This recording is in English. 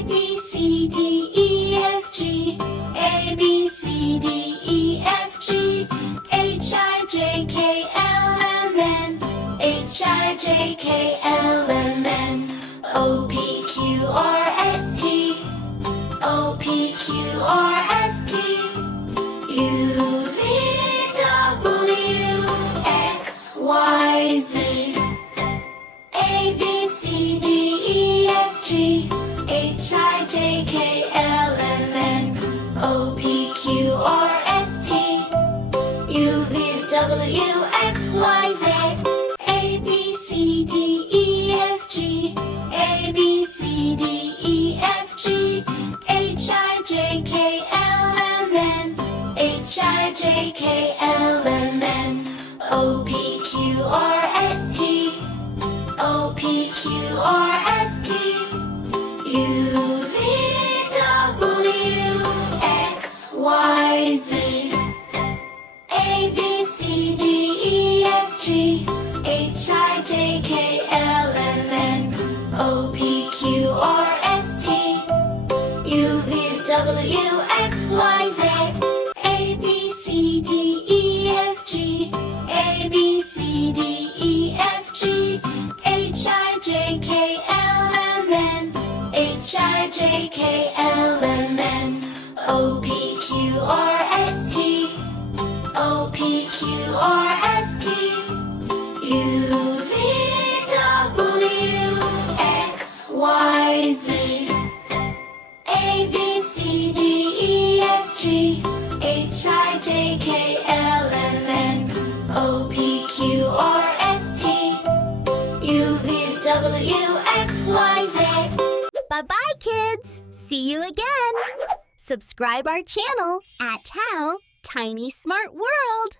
A, B, C, D, E, F, G. A, B, C, D, E, F, G. H, I, J, K, L, M, N. H, I, J, K, L, M, N. O, P, Q, R, S, T. O, P, Q, R, S, T. U, V, W, X, Y, Z. A, B, C, D, E, F, G. H, I, J, K, L, M, N. O, P, Q, R, S, T. U, V, W, X, Y, Z. A, B, C, D, E, F, G. A, B, C, D, E, F, G. H, I, J, K, L, M, N. H, I, J, K, L, M, N. O, P, Q, R, S, T. O, P, Q, R, S, T. U, V, W, X, Y, Z. A, B, C, D, E, F, G. H, I, J, K, L, M, N. O, P, Q, R, S, T. U, V, W, X, Y, Z. A, B, C, D, E, F, G. A, B, C, D, E, F, G. H, I, J, K, L, M, N. H, I, J, K, L, M, N. O, P, Q, R, S, T. O, P, Q, R, S, T. U, V, W, X, Y, Z. A, B, C, D, E, F, G. H, I, J, K, L, M, N. O, P, Q, R, S, T. U, V, W, X, Y, Z. Bye-bye, kids! See you again! Subscribe our channel at Tiny Smart World.